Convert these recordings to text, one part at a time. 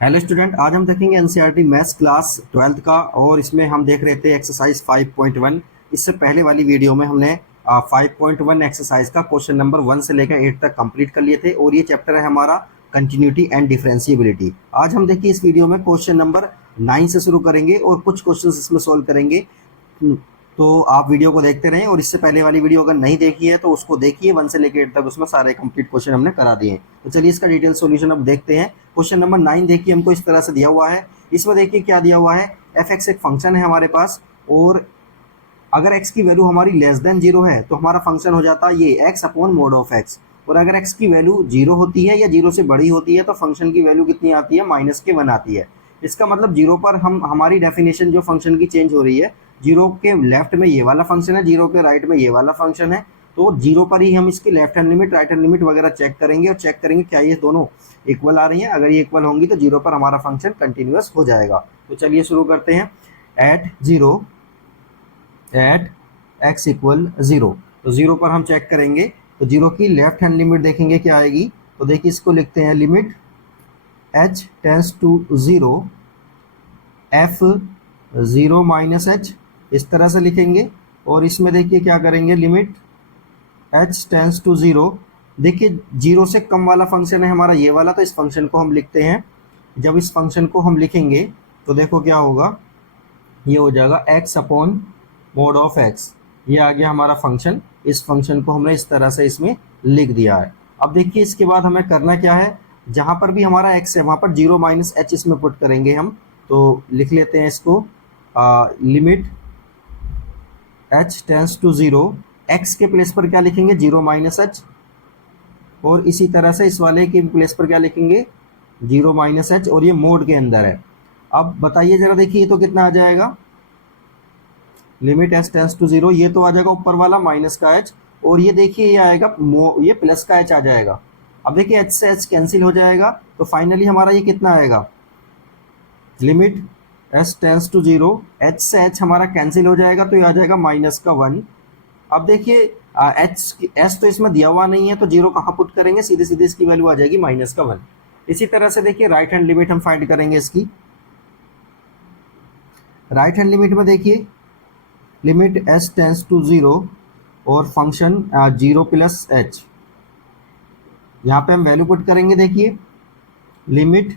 Hello student, आज हम देखेंगे एनसीईआरटी मैथ्स क्लास 12th का। और इसमें हम देख रहे थे एक्सरसाइज 5.1। इससे पहले वाली वीडियो में हमने 5.1 एक्सरसाइज का क्वेश्चन नंबर 1 से लेकर 8 तक कंप्लीट कर लिए थे। और ये चैप्टर है हमारा कंटिन्यूटी एंड डिफरेंशिएबिलिटी। आज हम देखिए इस वीडियो में क्वेश्चन नंबर 9 से शुरू करेंगे और कुछ क्वेश्चन इसमें सोल्व करेंगे। तो आप वीडियो को देखते रहें, और इससे पहले वाली वीडियो अगर नहीं देखी है तो उसको देखिए 1 से लेकर 8 तक, उसमें सारे कंप्लीट क्वेश्चन हमने करा दिए हैं। तो चलिए इसका डिटेल सॉल्यूशन अब देखते हैं। क्वेश्चन नंबर 9 देखिए हमको इस तरह से दिया हुआ है। इसमें देखिए क्या दिया हुआ है, एफ एक्स एक फंक्शन है हमारे पास, और अगर x की वैल्यू हमारी लेस देन 0 है तो हमारा फंक्शन हो जाता है ये x upon mode of x। और अगर x की वैल्यू 0 होती है या 0 से बड़ी होती है तो फंक्शन की वैल्यू कितनी आती है, -1 आती है। इसका मतलब 0 पर हम हमारी डेफिनेशन जो फंक्शन की चेंज हो रही है, 0 के लेफ्ट में ये वाला फंक्शन है, 0 के राइट में ये वाला फंक्शन है। तो 0 पर ही हम इसकी left hand limit, right hand limit वगैरह चेक करेंगे, और चेक करेंगे क्या ये दोनों इक्वल आ रही हैं। अगर ये इक्वल होंगी तो 0 पर हमारा फंक्शन कंटिन्यूअस हो जाएगा। तो चलिए शुरू करते हैं। एट x इक्वल 0, तो 0 पर हम चेक करेंगे। तो 0 की लेफ्ट हैंड लिमिट देखेंगे क्या आएगी। तो देखिए इसको लिखते हैं limit h tends to 0 f 0 minus h, इस तरह से लिखेंगे। और इसमें देखिए क्या करेंगे, लिमिट h टेंस टू 0। देखिए 0 से कम वाला फंक्शन है हमारा ये वाला, तो इस फंक्शन को हम लिखते हैं। जब इस फंक्शन को हम लिखेंगे तो देखो क्या होगा, ये हो जाएगा x upon mode of x। ये आ गया हमारा फंक्शन। इस फंक्शन को हमने इस तरह से इसमें लिख दिया है। अब देखिए इसके बाद हमें करना क्या है, जहाँ पर भी हमारा x है वहाँ पर 0 माइनस h इसमें पुट करेंगे हम। तो लिख लेते हैं इसको, limit h tends to 0, x के प्लेस पर क्या लिखेंगे, 0 माइनस h। और इसी तरह से इस वाले के प्लेस पर क्या लिखेंगे, 0 माइनस h, और ये मोड के अंदर है। अब बताइए जरा, देखिए तो कितना आ जाएगा, लिमिट h टेंस टू 0, ये तो आ जाएगा ऊपर वाला माइनस का h, और ये देखिए ये आएगा ये प्लस का h आ जाएगा। अब देखिए h से h कैंसिल हो जाएगा, तो फाइनली हमारा ये कितना आएगा, limit h tends to 0, h से h हमारा कैंसिल हो जाएगा, तो ये आ जाएगा -1। अब देखिए h तो इसमें दिया हुआ नहीं है, तो 0 कहाँ पुट करेंगे, सीधे सीधे इसकी वैल्यू आ जाएगी -1। इसी तरह से देखिए राइट हैंड लिमिट हम फाइंड करेंगे इसकी। राइट हैंड लिमिट में देखिए लिमिट h टेंस टू 0 और फंक्शन 0 प्लस h, यहाँ पे हम वैल्यू पुट करेंगे। देखिए लिमिट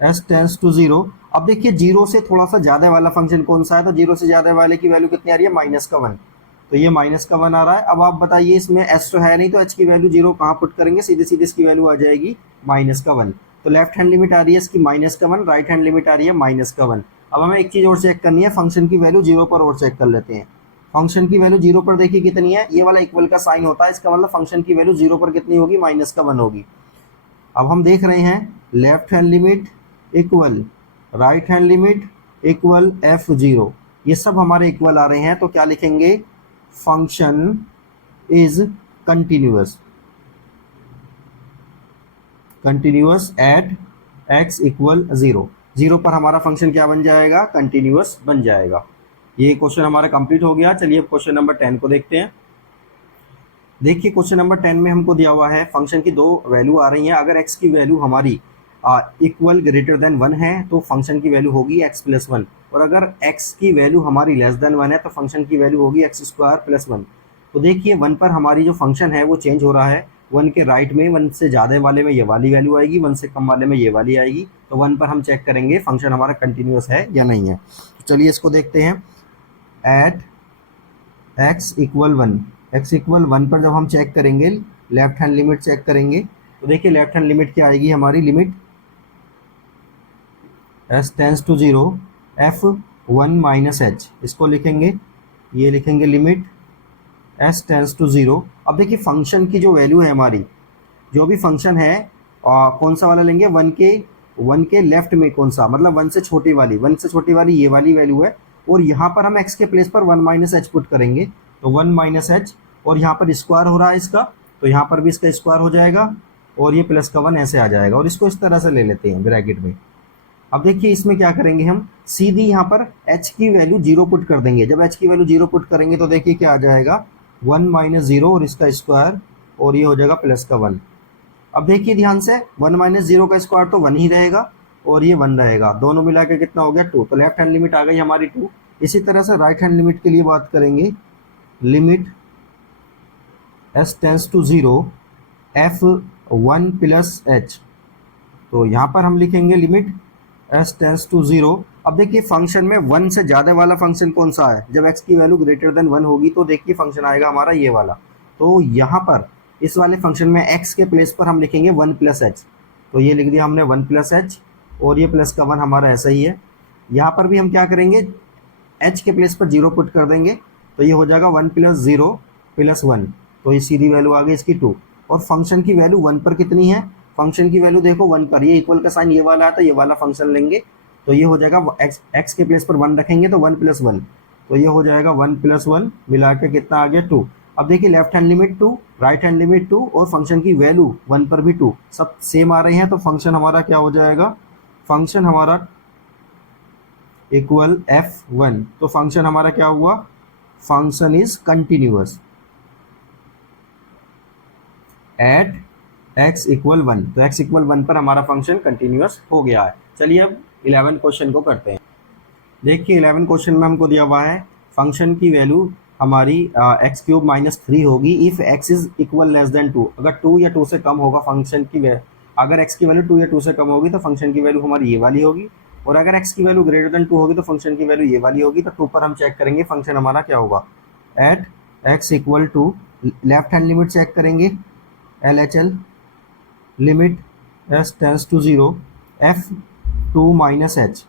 h टेंस टू 0। अब देखिए 0 से थोड़ा सा ज़्यादा वाला फंक्शन कौन सा है, तो 0 से ज़्यादा वाले की वैल्यू कितनी आ रही है, -1। तो ये -1 आ रहा है। अब आप बताइए इसमें h तो है नहीं, तो h की वैल्यू 0 कहाँ पुट करेंगे, सीधे सीधे इसकी वैल्यू आ जाएगी -1। तो लेफ्ट हैंड लिमिट आ रही है इसकी -1, राइट हैंड लिमिट आ रही है -1। अब हमें एक चीज़ और चेक करनी है, फंक्शन की वैल्यू 0 पर और चेक कर लेते हैं। फंक्शन की वैल्यू 0 पर देखिए कितनी है, ये वाला इक्वल का साइन होता है, इसका मतलब फंक्शन की वैल्यू 0 पर कितनी होगी, -1 होगी। अब हम देख रहे हैं left hand limit equal right hand limit equal f0, ये सब हमारे इक्वल आ रहे हैं। तो क्या लिखेंगे, function is continuous at x equal 0। 0 पर हमारा फंक्शन क्या बन जाएगा, कंटिन्यूअस बन जाएगा। ये क्वेश्चन हमारा कंप्लीट हो गया। चलिए अब क्वेश्चन नंबर 10 को देखते हैं। देखिए क्वेश्चन नंबर 10 में हमको दिया हुआ है फंक्शन की दो वैल्यू आ रही हैं। अगर x की वैल्यू हमारी इक्वल ग्रेटर देन 1 है तो फंक्शन की वैल्यू होगी x प्लस 1, और अगर x की वैल्यू हमारी लेस देन 1 है तो फंक्शन की वैल्यू होगी x स्क्वायर प्लस 1। तो देखिए 1 पर हमारी जो फंक्शन है वो चेंज हो रहा है। 1 के राइट में 1 से ज़्यादा वाले में ये वाली वैल्यू आएगी, 1 से कम वाले में ये वाली आएगी। तो 1 पर हम चेक करेंगे फंक्शन हमारा कंटिन्यूअस है या नहीं है। तो चलिए इसको देखते हैं। At x equal 1, x equal 1 पर जब हम चेक करेंगे, लेफ्ट हैंड लिमिट चेक करेंगे, तो देखिए लेफ्ट हैंड लिमिट क्या आएगी हमारी, limit h tends to 0 f1 minus h, इसको लिखेंगे, ये लिखेंगे लिमिट h टेंस टू 0। अब देखिए फंक्शन की जो वैल्यू है हमारी, जो भी फंक्शन है कौन सा वाला लेंगे, 1 के लेफ्ट में कौन सा, मतलब 1 से छोटी वाली, 1 से छोटी वाली ये वाली वैल्यू है। और यहाँ पर हम x के प्लेस पर 1 माइनस h पुट करेंगे, तो 1 माइनस h, और यहाँ पर स्क्वायर हो रहा है इसका, तो यहाँ पर भी इसका स्क्वायर हो जाएगा, और ये प्लस का 1 ऐसे आ जाएगा। और इसको इस तरह से ले लेते हैं ब्रैकेट में। अब देखिए इसमें क्या करेंगे, हम सीधी यहाँ पर h की वैल्यू 0 पुट कर देंगे। जब h की वैल्यू 0 पुट करेंगे तो देखिए क्या आ जाएगा, 1 माइनस 0 और इसका स्क्वायर, और ये हो जाएगा प्लस का 1। अब देखिए ध्यान से 1 माइनस 0 का स्क्वायर तो 1 ही रहेगा, और ये 1 रहेगा, दोनों मिला के कितना हो गया 2। तो लेफ्ट हैंड लिमिट आ गई हमारी 2। इसी तरह से राइट हैंड लिमिट के लिए बात करेंगे, limit s tends to 0 f1 plus h। तो यहाँ पर हम लिखेंगे लिमिट s टेंस टू 0। अब देखिए फंक्शन में 1 से ज़्यादा वाला फंक्शन कौन सा है, जब x की वैल्यू ग्रेटर देन 1 होगी तो देखिए फंक्शन आएगा हमारा ये वाला। तो यहाँ पर इस वाले फंक्शन में x के प्लेस पर हम लिखेंगे 1 प्लस एच। तो ये लिख दिया हमने 1 प्लस एच, और ये प्लस का 1 हमारा ऐसा ही है। यहाँ पर भी हम क्या करेंगे, h के प्लेस पर 0 पुट कर देंगे, तो ये हो जाएगा 1 प्लस 0 प्लस 1। तो ये सीधी वैल्यू आ गई इसकी 2। और फंक्शन की वैल्यू 1 पर कितनी है, फंक्शन की वैल्यू देखो 1 पर, ये इक्वल का साइन ये वाला आता है, ये वाला फंक्शन लेंगे तो ये हो जाएगा x के प्लेस पर 1 रखेंगे तो 1 प्लस 1। तो ये हो जाएगा 1 प्लस 1 मिला के कितना आ गया 2। अब देखिए left hand limit 2, right hand limit 2, और फंक्शन की वैल्यू 1 पर भी 2, सब सेम आ रहे हैं। तो फंक्शन हमारा क्या हो जाएगा, फंक्शन हमारा इक्वल f1। तो फंक्शन हमारा क्या हुआ, function is continuous at x equal 1। तो x इक्वल 1 पर हमारा फंक्शन कंटिन्यूअस हो गया है। चलिए अब 11 क्वेश्चन को करते हैं। देखिए 11 क्वेश्चन में हमको दिया हुआ है फंक्शन की वैल्यू हमारी एक्स क्यूब माइनस 3 होगी if x is equal less than 2। अगर 2 या 2 से कम होगा फंक्शन की वैल्यू, अगर x की वैल्यू 2 या 2 से कम होगी तो फंक्शन की वैल्यू हमारी ये वाली होगी, और अगर x की वैल्यू ग्रेटर देन 2 होगी तो फंक्शन की वैल्यू ये वाली होगी। तो 2 पर हम चेक करेंगे फंक्शन हमारा क्या होगा, at x equal two, left hand limit check करेंगे LHL, limit s tends to 0 f2 minus h,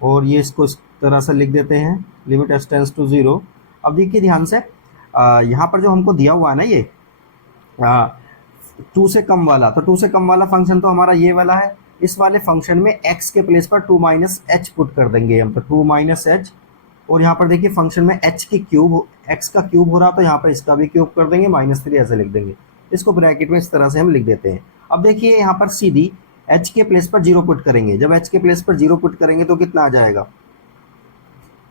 और ये इसको इस तरह से लिख देते हैं लिमिट s टेंस टू 0। अब देखिए ध्यान से, यहाँ पर जो हमको दिया हुआ है ना ये 2 से कम वाला, तो 2 से कम वाला फंक्शन तो हमारा ये वाला है। इस वाले फंक्शन में x के प्लेस पर 2 माइनस एच पुट कर देंगे हम, तो 2 माइनस एच, और यहाँ पर देखिए फंक्शन में h की क्यूब, x का क्यूब हो रहा तो यहाँ पर इसका भी क्यूब कर देंगे, -3 ऐसे लिख देंगे। इसको ब्रैकेट में इस तरह से हम लिख देते हैं। अब देखिए यहाँ पर सीधी h के प्लेस पर 0 पुट करेंगे, जब h के प्लेस पर 0 पुट करेंगे तो कितना आ जाएगा,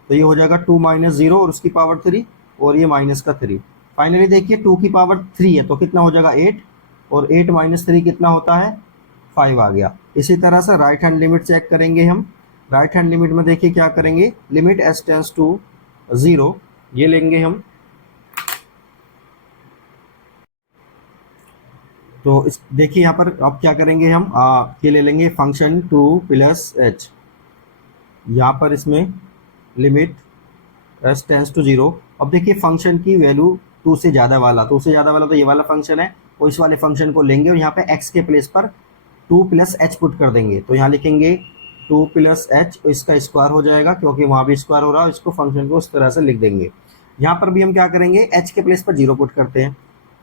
तो ये हो जाएगा 2 माइनस 0 और उसकी पावर 3, और ये माइनस का 3। फाइनली देखिए 2 की पावर 3 है तो कितना हो जाएगा 8, और 8 माइनस 3 कितना होता है 5 आ गया। इसी तरह से राइट हैंड लिमिट चेक करेंगे हम। राइट हैंड लिमिट में देखिए क्या करेंगे, लिमिट s टेंस टू 0 ये लेंगे हम। तो इस देखिए यहाँ पर अब क्या करेंगे हम, ये ले लेंगे फंक्शन 2 प्लस h, यहाँ पर इसमें लिमिट s टेंस टू 0। अब देखिए फंक्शन की वैल्यू 2 से ज़्यादा वाला, 2 से ज़्यादा वाला तो ये वाला फंक्शन है, और इस वाले फंक्शन को लेंगे और यहाँ पे x के प्लेस पर 2 प्लस एच पुट कर देंगे। तो यहाँ लिखेंगे 2 प्लस एच, इसका स्क्वायर हो जाएगा क्योंकि वहाँ भी स्क्वायर हो रहा है, इसको फंक्शन को उस तरह से लिख देंगे। यहाँ पर भी हम क्या करेंगे, h के प्लेस पर 0 पुट करते हैं।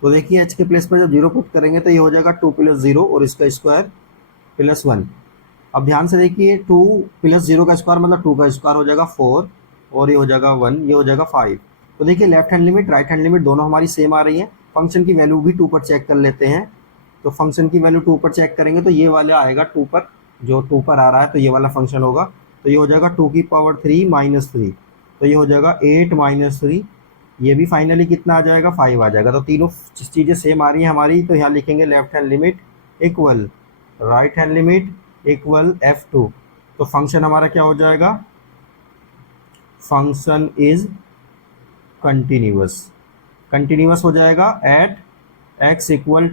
तो देखिए h के प्लेस पर जब 0 पुट करेंगे तो ये हो जाएगा 2 प्लस 0 और इसका स्क्वायर प्लस 1। अब ध्यान से देखिए 2 प्लस 0 का स्क्वायर मतलब 2 का स्क्वायर हो जाएगा 4, और ये हो जाएगा 1, ये हो जाएगा 5। तो देखिए left hand limit right hand limit दोनों हमारी सेम आ रही है। फंक्शन की वैल्यू भी 2 पर चेक कर लेते हैं। तो फंक्शन की वैल्यू 2 पर चेक करेंगे तो ये वाला आएगा 2 पर, जो 2 पर आ रहा है तो ये वाला फंक्शन होगा। तो ये हो जाएगा 2 की पावर 3 माइनस 3, तो ये हो जाएगा 8 माइनस 3, ये भी फाइनली कितना आ जाएगा 5 आ जाएगा। तो तीनों चीज़ें सेम आ रही हैं हमारी। तो यहाँ लिखेंगे left hand limit equal right hand limit equal f2। तो फंक्शन हमारा क्या हो जाएगा, फंक्शन इज कंटिन्यूअस, कंटिन्यूअस हो जाएगा एट x इक्वल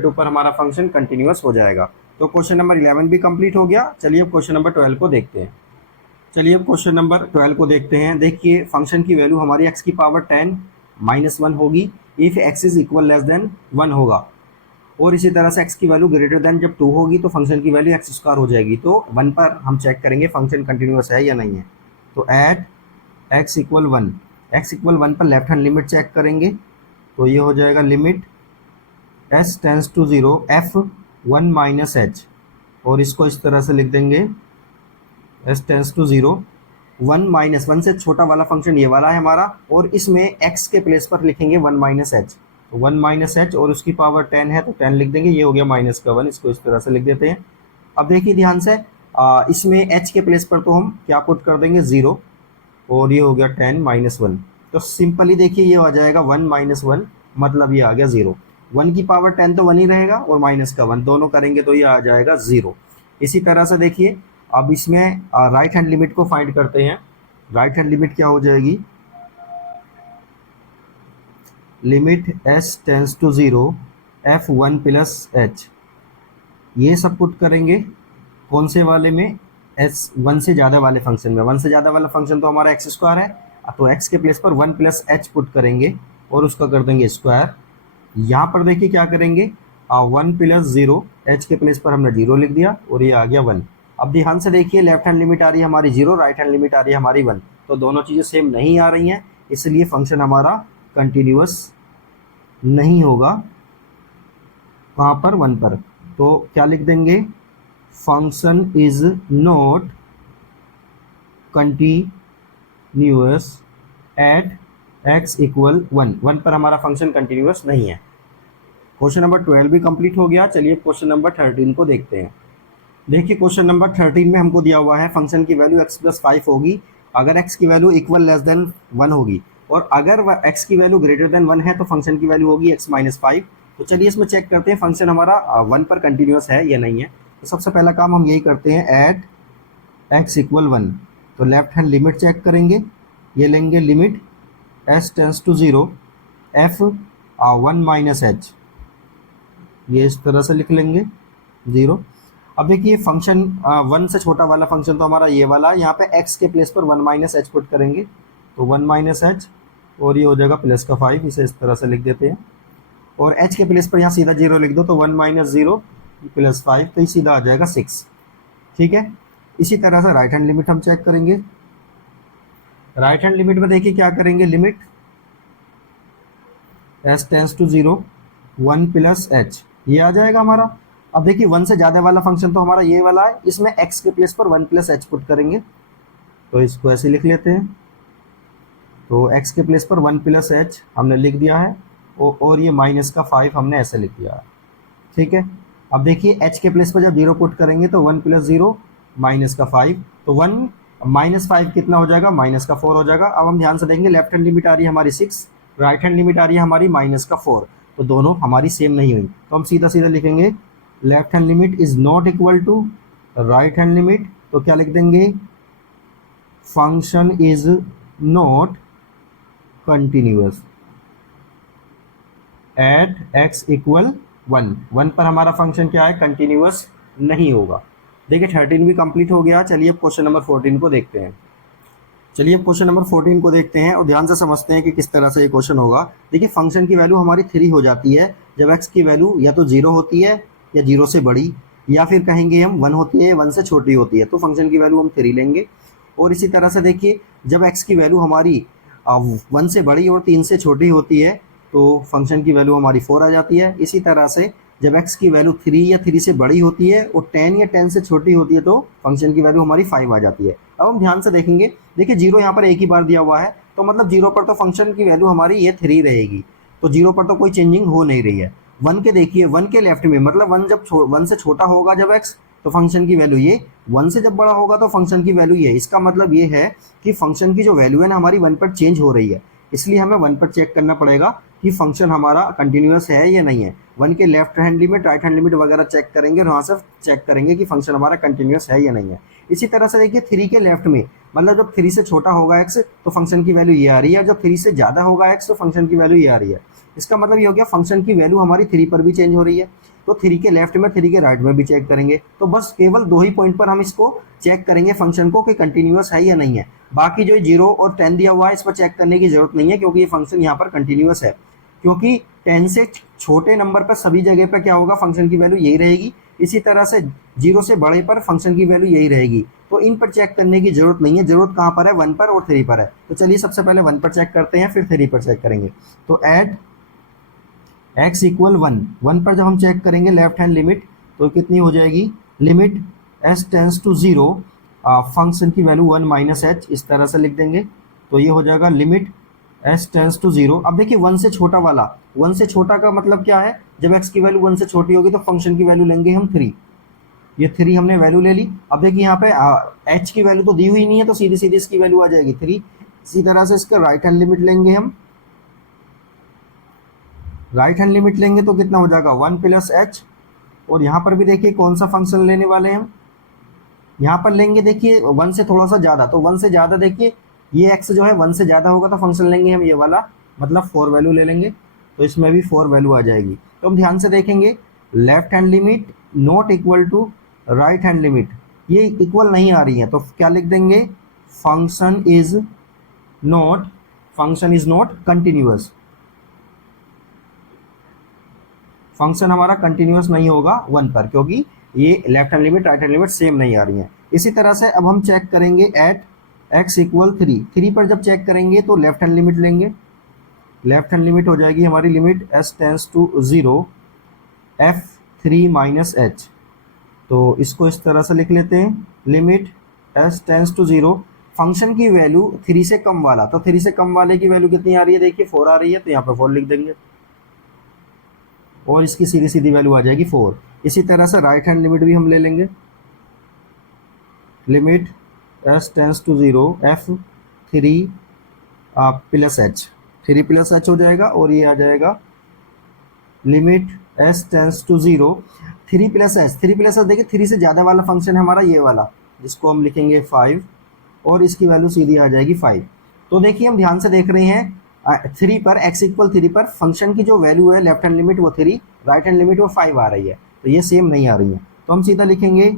टू पर हमारा फंक्शन कंटिन्यूअस हो जाएगा। तो क्वेश्चन नंबर 11 भी कंप्लीट हो गया। चलिए अब क्वेश्चन नंबर 12 को देखते हैं। चलिए अब क्वेश्चन नंबर 12 को देखते हैं। देखिए फंक्शन की वैल्यू हमारी x की पावर 10 माइनस 1 होगी if x is equal less than 1 होगा, और इसी तरह से x की वैल्यू ग्रेटर देन जब 2 होगी तो फंक्शन की वैल्यू x स्क्वायर हो जाएगी। तो 1 पर हम चेक करेंगे फंक्शन कंटिन्यूअस है या नहीं है। तो एट x इक्वल 1 पर लेफ्ट हैंड लिमिट चेक करेंगे, तो ये हो जाएगा limit s tends to 0 f1 minus h, और इसको इस तरह से लिख देंगे s टेंस टू 0 1 माइनस 1 से छोटा वाला फंक्शन ये वाला है हमारा, और इसमें x के प्लेस पर लिखेंगे 1 माइनस h, तो 1 माइनस h और उसकी पावर 10 है तो 10 लिख देंगे, ये हो गया माइनस का 1, इसको इस तरह से लिख देते हैं। अब देखिए ध्यान से इसमें h के प्लेस पर तो हम क्या पुट कर देंगे 0, और ये हो गया 10 माइनस 1। तो सिंपली देखिए ये आ जाएगा 1 माइनस 1, मतलब ये आ गया 0। 1 की पावर 10 तो 1 ही रहेगा और माइनस का 1 दोनों करेंगे तो ये आ जाएगा 0। इसी तरह से देखिए अब इसमें राइट हैंड लिमिट को फाइंड करते हैं। राइट हैंड लिमिट क्या हो जाएगी, limit s tends to 0 f1 plus h, ये सब पुट करेंगे कौन से वाले में, एस वन से ज़्यादा वाले फंक्शन में। वन से ज़्यादा वाला फंक्शन तो हमारा एक्स स्क्वायर है, तो एक्स के प्लेस पर 1 प्लस एच पुट करेंगे और उसका कर देंगे स्क्वायर। यहाँ पर देखिए क्या करेंगे, 1 प्लस 0, एच के प्लेस पर हमने 0 लिख दिया और ये आ गया 1। अब ध्यान से देखिए लेफ्ट हैंड लिमिट आ रही है हमारी 0, राइट हैंड लिमिट आ रही है हमारी 1, तो दोनों चीज़ें सेम नहीं आ रही हैं, इसलिए फंक्शन हमारा कंटिन्यूअस नहीं होगा। कहाँ पर, 1 पर। तो क्या लिख देंगे, function is not continuous at x equal 1। 1 पर हमारा फंक्शन कंटिन्यूअस नहीं है। क्वेश्चन नंबर 12 भी कंप्लीट हो गया। चलिए क्वेश्चन नंबर 13 को देखते हैं। देखिए क्वेश्चन नंबर 13 में हमको दिया हुआ है फंक्शन की वैल्यू x प्लस 5 होगी अगर x की वैल्यू इक्वल लेस देन 1 होगी, और अगर x की वैल्यू ग्रेटर देन 1 है तो फंक्शन की वैल्यू होगी x माइनस 5। तो चलिए इसमें चेक करते हैं फंक्शन हमारा 1 पर कंटिन्यूअस है या नहीं है। तो सबसे पहला काम हम यही करते हैं, एट x इक्वल 1, तो लेफ्ट हैंड लिमिट चेक करेंगे, ये लेंगे limit s tends to 0 f1 minus h, ये इस तरह से लिख लेंगे 0। अब देखिए फंक्शन 1 से छोटा वाला फंक्शन तो हमारा ये वाला, यहाँ पे x के प्लेस पर 1 माइनस एच पुट करेंगे, तो 1 माइनस एच और ये हो जाएगा प्लस का 5, इसे इस तरह से लिख देते हैं। और h के प्लेस पर यहाँ सीधा 0 लिख दो, तो 1 माइनस 0 प्लस 5, तो ये सीधा आ जाएगा 6। ठीक है, इसी तरह से राइट हैंड लिमिट हम चेक करेंगे। राइट हैंड लिमिट में देखिए क्या करेंगे, limit s tends to 0 1 plus h, ये आ जाएगा हमारा। अब देखिए 1 से ज़्यादा वाला फंक्शन तो हमारा ये वाला है, इसमें x के प्लेस पर 1 प्लस एच पुट करेंगे, तो इसको ऐसे लिख लेते हैं। तो x के प्लेस पर 1 प्लस एच हमने लिख दिया है, और ये माइनस का 5 हमने ऐसे लिख दिया है। ठीक है, अब देखिए h के प्लेस पर जब 0 पुट करेंगे तो 1 प्लस 0 माइनस का 5, तो 1 माइनस 5 कितना हो जाएगा, माइनस का 4 हो जाएगा। अब हम ध्यान से देखेंगे लेफ्ट हैंड लिमिट आ रही है हमारी 6, राइट हैंड लिमिट आ रही है हमारी माइनस का 4, तो दोनों हमारी सेम नहीं हुई, तो हम सीधा सीधा लिखेंगे left hand limit is not equal to right hand limit. तो क्या लिख देंगे, function is not continuous at x equal 1। 1 पर हमारा फंक्शन क्या है, कंटिन्यूअस नहीं होगा। देखिए 13 भी कंप्लीट हो गया। चलिए अब क्वेश्चन नंबर 14 को देखते हैं। चलिए अब क्वेश्चन नंबर 14 को देखते हैं और ध्यान से समझते हैं कि किस तरह से ये क्वेश्चन होगा। देखिए फंक्शन की वैल्यू हमारी 3 हो जाती है जब x की वैल्यू या तो 0 होती है या 0 से बड़ी, या फिर कहेंगे हम 1 होती है 1 से छोटी होती है, तो फंक्शन की वैल्यू हम 3 लेंगे। और इसी तरह से देखिए जब x की वैल्यू हमारी 1 से बड़ी और 3 से छोटी होती है तो फंक्शन की वैल्यू हमारी 4 आ जाती है। इसी तरह से जब x की वैल्यू 3 या 3 से बड़ी होती है और 10 या 10 से छोटी होती है तो फंक्शन की वैल्यू हमारी 5 आ जाती है। अब हम ध्यान से देखेंगे, देखिए 0 यहाँ पर एक ही बार दिया हुआ है, तो मतलब 0 पर तो फंक्शन की वैल्यू हमारी ये 3 रहेगी, तो 0 पर तो कोई चेंजिंग हो नहीं रही है। 1 के देखिए 1 के लेफ्ट में, मतलब 1 जब 1 से छोटा होगा जब x, तो फंक्शन की वैल्यू ये, 1 से जब बड़ा होगा तो फंक्शन की वैल्यू ये। इसका मतलब ये है कि फंक्शन की जो वैल्यू है ना हमारी 1 पर चेंज हो रही है, इसलिए हमें 1 पर चेक करना पड़ेगा कि फंक्शन हमारा कंटिन्यूअस है या नहीं है। 1 के left hand limit right hand limit वगैरह चेक करेंगे और वहाँ से चेक करेंगे कि फंक्शन हमारा कंटिन्यूअस है या नहीं है। इसी तरह से देखिए 3 के लेफ्ट में, मतलब जब 3 से छोटा होगा x तो फंक्शन की वैल्यू ये आ रही है, जब 3 से ज़्यादा होगा x तो फंक्शन की वैल्यू ये आ रही है। इसका मतलब ये हो गया फंक्शन की वैल्यू हमारी 3 पर भी चेंज हो रही है, तो 3 के लेफ्ट में 3 के राइट में भी चेक करेंगे। तो बस केवल 2 ही पॉइंट पर हम इसको चेक करेंगे फंक्शन को कि कंटिन्यूअस है या नहीं है। बाकी जो 0 और 10 दिया हुआ है इस पर चेक करने की जरूरत नहीं है, क्योंकि ये फंक्शन यहाँ पर कंटिन्यूअस है, क्योंकि 10 से छोटे नंबर पर सभी जगह पर क्या होगा, फंक्शन की वैल्यू यही रहेगी। इसी तरह से 0 से बड़े पर फंक्शन की वैल्यू यही रहेगी, तो इन पर चेक करने की जरूरत नहीं है। जरूरत कहाँ पर है, 1 पर और 3 पर है। तो चलिए सबसे पहले 1 पर चेक करते हैं, फिर 3 पर चेक करेंगे। तो एट x इक्वल 1, 1 पर जब हम चेक करेंगे लेफ्ट हैंड लिमिट तो कितनी हो जाएगी, limit s tends to 0 function की वैल्यू 1 माइनस एच, इस तरह से लिख देंगे। तो ये हो जाएगा लिमिट s टेंस टू 0। अब देखिए 1 से छोटा वाला, 1 से छोटा का मतलब क्या है, जब x की वैल्यू 1 से छोटी होगी तो फंक्शन की वैल्यू लेंगे हम 3, ये 3 हमने वैल्यू ले ली। अब देखिए यहाँ पे h की वैल्यू तो दी हुई नहीं है, तो सीधी सीधी इसकी वैल्यू आ जाएगी 3। इसी तरह से इसका राइट हैंड लिमिट लेंगे हम, राइट हैंड लिमिट लेंगे तो कितना हो जाएगा 1 प्लस एच, और यहाँ पर भी देखिए कौन सा फंक्शन लेने वाले हैं हम, यहाँ पर लेंगे देखिए 1 से थोड़ा सा ज़्यादा, तो 1 से ज़्यादा देखिए ये x जो है 1 से ज़्यादा होगा तो फंक्शन लेंगे हम ये वाला, मतलब 4 वैल्यू ले लेंगे, तो इसमें भी 4 वैल्यू आ जाएगी। तो हम ध्यान से देखेंगे left hand limit not equal to right hand limit, ये इक्वल नहीं आ रही है, तो क्या लिख देंगे function is not continuous, function हमारा कंटिन्यूअस नहीं होगा 1 पर, क्योंकि ये left hand limit right hand limit same नहीं आ रही है। इसी तरह से अब हम चेक करेंगे एट x इक्वल 3 पर जब चेक करेंगे तो लेफ्ट हैंड लिमिट लेंगे, लेफ्ट हैंड लिमिट हो जाएगी हमारी limit s tends to 0 f3 minus h, तो इसको इस तरह से लिख लेते हैं limit s tends to 0, function की वैल्यू 3 से कम वाला, तो 3 से कम वाले की वैल्यू कितनी आ रही है देखिए 4 आ रही है, तो यहाँ पर 4 लिख देंगे और इसकी सीधी सीधी वैल्यू आ जाएगी 4। इसी तरह से राइट हैंड लिमिट भी हम ले लेंगे, limit s tends to 0 f3 plus h, 3 plus h हो जाएगा, और ये आ जाएगा limit s tends to 0 3 plus h देखिए 3 से ज़्यादा वाला फंक्शन है हमारा ये वाला, जिसको हम लिखेंगे 5, और इसकी वैल्यू सीधी आ जाएगी 5। तो देखिए हम ध्यान से देख रहे हैं 3 पर x इक्वल 3 पर फंक्शन की जो वैल्यू है लेफ्ट हैंड लिमिट वो 3, राइट हैंड लिमिट वो 5 आ रही है, तो ये सेम नहीं आ रही है, तो हम सीधा लिखेंगे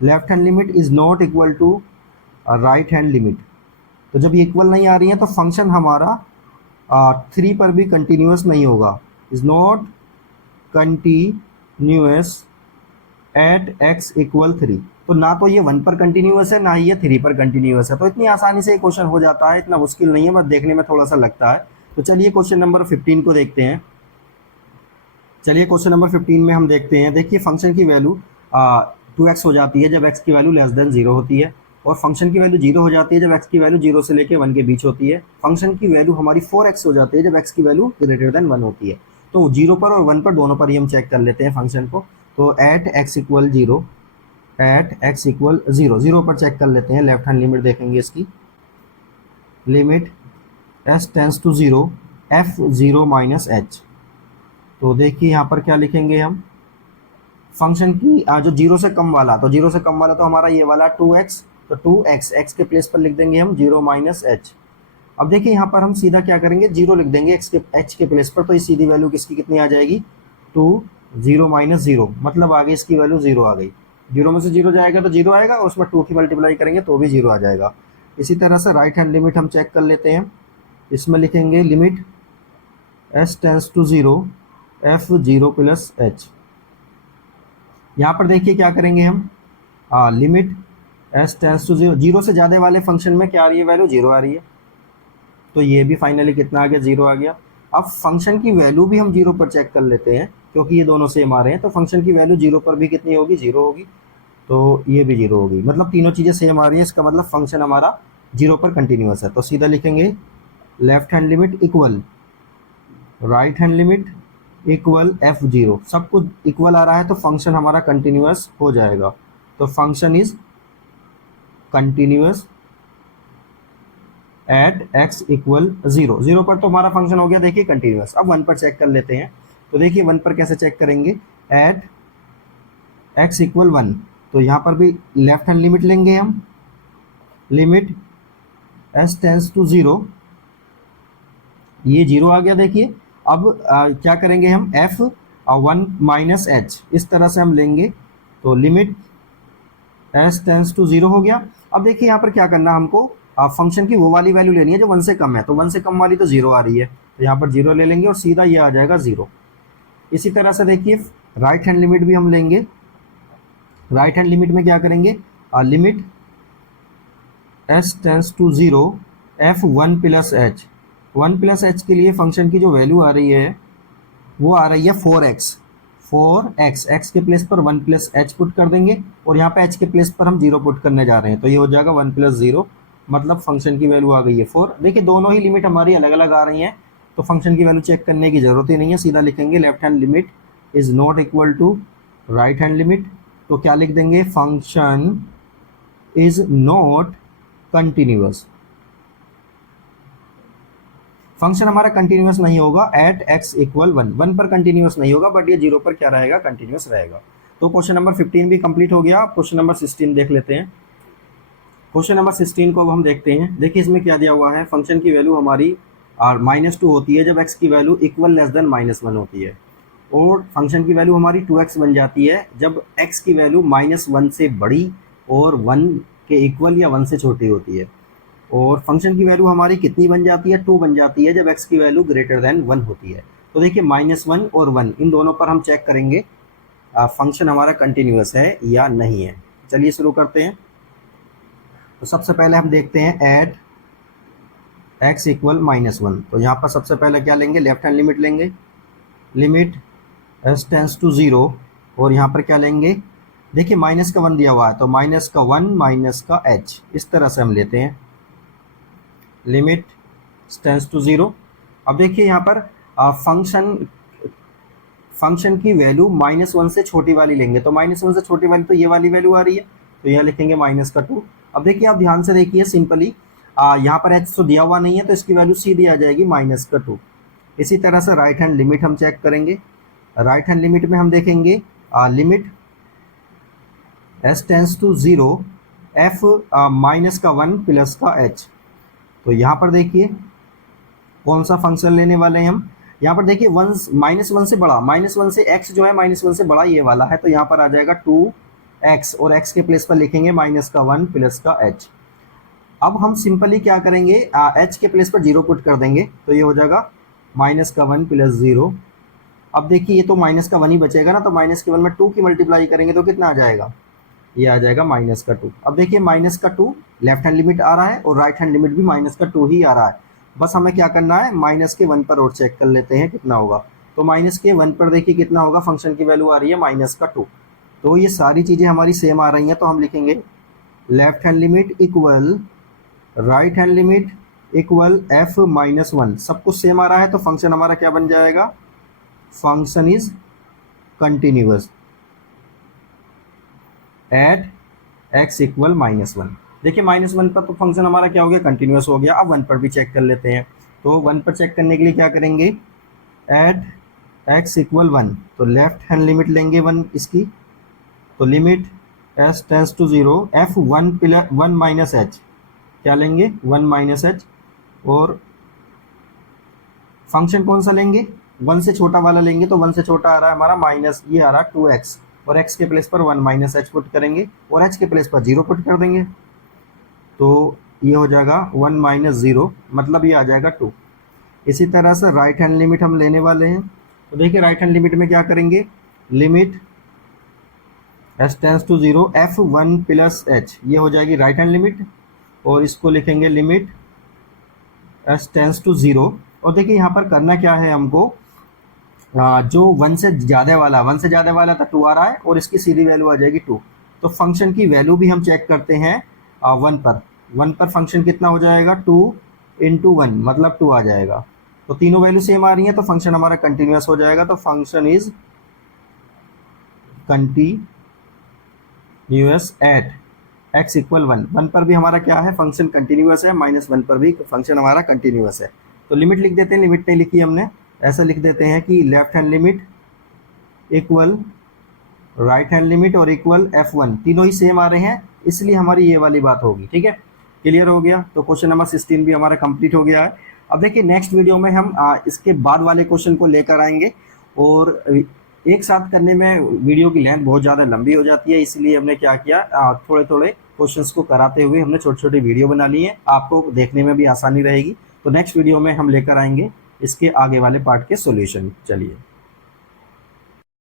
left hand limit is not equal to right hand limit. तो जब ये इक्वल नहीं आ रही है तो फंक्शन हमारा 3 पर भी कंटिन्यूस नहीं होगा, is not continuous at x equal 3, तो ना तो ये 1 पर कंटिन्यूस है ना ही ये 3 पर कंटिन्यूस है। तो इतनी आसानी से ये क्वेश्चन हो जाता है, इतना मुश्किल नहीं है, बस देखने में थोड़ा सा लगता है। तो चलिए क्वेश्चन नंबर 15 को देखते हैं। चलिए क्वेश्चन नंबर 15 में हम देखते हैं, देखिए फंक्शन की वैल्यू 2x हो जाती है जब x की वैल्यू लेस देन 0 होती है, और फंक्शन की वैल्यू 0 हो जाती है जब x की वैल्यू 0 से लेकर 1 के बीच होती है। फंक्शन की वैल्यू हमारी 4x हो जाती है जब x की वैल्यू ग्रेटर देन 1 होती है। तो 0 पर और 1 पर दोनों पर ही हम चेक कर लेते हैं फंक्शन को। तो at x equal 0, at x equal 0, 0 पर चेक कर लेते हैं, लेफ्ट हैंड लिमिट देखेंगे इसकी, limit s tends to 0 f0 minus h। तो देखिए यहाँ पर क्या लिखेंगे हम, फंक्शन की जो 0 से कम वाला, तो 0 से कम वाला तो हमारा ये वाला 2x, तो 2x x के प्लेस पर लिख देंगे हम 0 माइनस h। अब देखिए यहाँ पर हम सीधा क्या करेंगे 0 लिख देंगे h के प्लेस पर, तो इस सीधी वैल्यू किसकी कितनी आ जाएगी 2 0 माइनस 0, मतलब आगे इसकी वैल्यू 0 आ गई, 0 में से 0 जाएगा तो 0 आएगा, और उसमें 2 की मल्टीप्लाई करेंगे तो भी 0 आ जाएगा। इसी तरह से राइट हैंड लिमिट हम चेक कर लेते हैं, इसमें लिखेंगे limit s tends to 0 f0 plus h। यहाँ पर देखिए क्या करेंगे हम, लिमिट s टेंस टू 0, 0 से ज़्यादा वाले फंक्शन में क्या आ रही है वैल्यू 0 आ रही है, तो ये भी फाइनली कितना आ गया 0 आ गया। अब फंक्शन की वैल्यू भी हम 0 पर चेक कर लेते हैं, क्योंकि ये दोनों सेम आ रहे हैं, तो फंक्शन की वैल्यू 0 पर भी कितनी होगी 0 होगी, तो ये भी 0 होगी, मतलब तीनों चीज़ें सेम आ रही हैं, इसका मतलब फंक्शन हमारा 0 पर कंटिन्यूस है। तो सीधा लिखेंगे left hand limit equal right hand limit equal f0, सब कुछ इक्वल आ रहा है तो फंक्शन हमारा कंटिन्यूस हो जाएगा। तो function is continuous at x equal 0, 0 पर तो हमारा फंक्शन हो गया देखिए कंटिन्यूस। अब 1 पर चेक कर लेते हैं, तो देखिए 1 पर कैसे चेक करेंगे, एट x इक्वल 1, तो यहाँ पर भी लेफ्ट हैंड लिमिट लेंगे हम, लिमिट s टेंस टू 0, ये 0 आ गया देखिए। अब क्या करेंगे हम f1 माइनस h, इस तरह से हम लेंगे, तो लिमिट s टेंस टू 0 हो गया। अब देखिए यहाँ पर क्या करना हमको, फंक्शन की वो वाली वैल्यू लेनी है जो 1 से कम है, तो 1 से कम वाली तो 0 आ रही है, तो यहाँ पर 0 ले लेंगे और सीधा ये आ जाएगा 0। इसी तरह से देखिए राइट हैंड लिमिट भी हम लेंगे, राइट हैंड लिमिट में क्या करेंगे, limit s tends to 0 f1 plus h, 1 plus h के लिए फंक्शन की जो वैल्यू आ रही है वो आ रही है 4x, x के प्लेस पर 1 प्लस h पुट कर देंगे, और यहाँ पे h के प्लेस पर हम 0 पुट करने जा रहे हैं, तो ये हो जाएगा 1 प्लस 0, मतलब फंक्शन की वैल्यू आ गई है 4। देखिए दोनों ही लिमिट हमारी अलग अलग आ रही हैं, तो फंक्शन की वैल्यू चेक करने की जरूरत ही नहीं है, सीधा लिखेंगे left hand limit is not equal to right hand limit. तो क्या लिख देंगे, function is not continuous, function हमारा कंटिन्यूस नहीं होगा एट x इक्वल 1, 1 पर कंटिन्यूस नहीं होगा, बट ये 0 पर क्या रहेगा कंटिन्यूस रहेगा। तो क्वेश्चन नंबर 15 भी कंप्लीट हो गया। क्वेश्चन नंबर 16 देख लेते हैं। क्वेश्चन नंबर 16 को अब हम देखते हैं। देखिए इसमें क्या दिया हुआ है, फंक्शन की वैल्यू हमारी -2 होती है जब x की वैल्यू इक्वल लेस देन -1 होती है, और फंक्शन की वैल्यू हमारी 2x बन जाती है जब x की वैल्यू -1 से बड़ी और 1 के इक्वल या 1 से छोटी होती है, और फंक्शन की वैल्यू हमारी कितनी बन जाती है, 2 बन जाती है जब x की वैल्यू ग्रेटर देन 1 होती है। तो देखिए -1 और 1 इन दोनों पर हम चेक करेंगे फंक्शन हमारा कंटिन्यूअस है या नहीं है। चलिए शुरू करते हैं। तो सबसे पहले हम देखते हैं एट x इक्वल -1। तो यहाँ पर सबसे पहले क्या लेंगे, लेफ्ट हैंड लिमिट लेंगे, लिमिट s टेंस टू 0, और यहाँ पर क्या लेंगे, देखिए माइनस का 1 दिया हुआ है तो माइनस का 1 माइनस का h, इस तरह से हम लेते हैं, लिमिट टेंस टू 0। अब देखिए यहाँ पर फंक्शन की वैल्यू -1 से छोटी वाली लेंगे, तो -1 से छोटी वाली तो ये वाली वैल्यू आ रही है, तो यहाँ लिखेंगे -2। अब देखिए आप ध्यान से देखिए सिंपली, यहाँ पर h तो दिया हुआ नहीं है तो इसकी वैल्यू सीधी आ जाएगी -2। इसी तरह से राइट हैंड लिमिट हम चेक करेंगे। राइट हैंड लिमिट में हम देखेंगे limit s tends to 0 f minus का 1 प्लस का h। तो यहाँ पर देखिए कौन सा फंक्शन लेने वाले हैं हम, यहाँ पर देखिए -1 से बड़ा, -1 से x जो है -1 से बड़ा ये वाला है, तो यहाँ पर आ जाएगा 2x, और x के प्लेस पर लिखेंगे -1 प्लस का h। अब हम सिंपली क्या करेंगे, h के प्लेस पर 0 पुट कर देंगे, तो ये हो जाएगा -1 प्लस 0। अब देखिए ये तो -1 ही बचेगा ना, तो -1 में 2 की मल्टीप्लाई करेंगे तो कितना आ जाएगा, ये आ जाएगा -2। अब देखिए -2 लेफ्ट हैंड लिमिट आ रहा है और राइट हैंड लिमिट भी -2 ही आ रहा है। बस हमें क्या करना है, -1 पर और चेक कर लेते हैं कितना होगा। तो -1 पर देखिए कितना होगा, फंक्शन की वैल्यू आ रही है -2। तो ये सारी चीज़ें हमारी सेम आ रही हैं, तो हम लिखेंगे left hand limit equal right hand limit equal f -1, सब कुछ सेम आ रहा है, तो फंक्शन हमारा क्या बन जाएगा, function is continuous at x equal -1। देखिए -1 पर तो फंक्शन हमारा क्या हो गया, कंटिन्यूअस हो गया। अब 1 पर भी चेक कर लेते हैं। तो 1 पर चेक करने के लिए क्या करेंगे, एट x इक्वल 1, तो लेफ्ट हैंड लिमिट लेंगे 1 इसकी, तो limit s tends to 0 f 1 minus h, क्या लेंगे 1 माइनस h, और फंक्शन कौन सा लेंगे, 1 से छोटा वाला लेंगे, तो 1 से छोटा आ रहा है हमारा माइनस, ये आ रहा है 2x, और x के प्लेस पर 1 माइनस h पुट करेंगे और h के प्लेस पर 0 पुट कर देंगे, तो ये हो जाएगा 1 माइनस 0, मतलब ये आ जाएगा 2। इसी तरह से राइट हैंड लिमिट हम लेने वाले हैं। तो देखिए राइट हैंड लिमिट में क्या करेंगे, limit s tends to 0 f 1 plus h, ये हो जाएगी राइट हैंड लिमिट, और इसको लिखेंगे लिमिट s टेंस टू 0। और देखिए यहाँ पर करना क्या है हमको, जो 1 से ज़्यादा वाला था 2 आ रहा है, और इसकी सीधी वैल्यू आ जाएगी 2। तो फंक्शन की वैल्यू भी हम चेक करते हैं 1 पर फंक्शन कितना हो जाएगा, 2 इंटू 1 मतलब 2 आ जाएगा। तो तीनों वैल्यू सेम आ रही है, तो फंक्शन हमारा कंटिन्यूअस हो जाएगा। तो function is continuous at x equal 1 पर भी हमारा क्या है, फंक्शन कंटिन्यूअस है, -1 पर भी फंक्शन हमारा कंटिन्यूअस है। तो लिमिट लिख देते हैं, लिमिट नहीं लिखी हमने, ऐसा लिख देते हैं कि left hand limit equal right hand limit और इक्वल f1, तीनों ही सेम आ रहे हैं, इसलिए हमारी ये वाली बात होगी। ठीक है, क्लियर हो गया। तो क्वेश्चन नंबर 16 भी हमारा कंप्लीट हो गया है। अब देखिए नेक्स्ट वीडियो में हम इसके बाद वाले क्वेश्चन को लेकर आएंगे, और एक साथ करने में वीडियो की लेंथ बहुत ज़्यादा लंबी हो जाती है, इसलिए हमने क्या किया, थोड़े थोड़े क्वेश्चंस को कराते हुए हमने छोटी छोटी वीडियो बना ली है, आपको देखने में भी आसानी रहेगी। तो नेक्स्ट वीडियो में हम लेकर आएंगे इसके आगे वाले पार्ट के सॉल्यूशन। चलिए।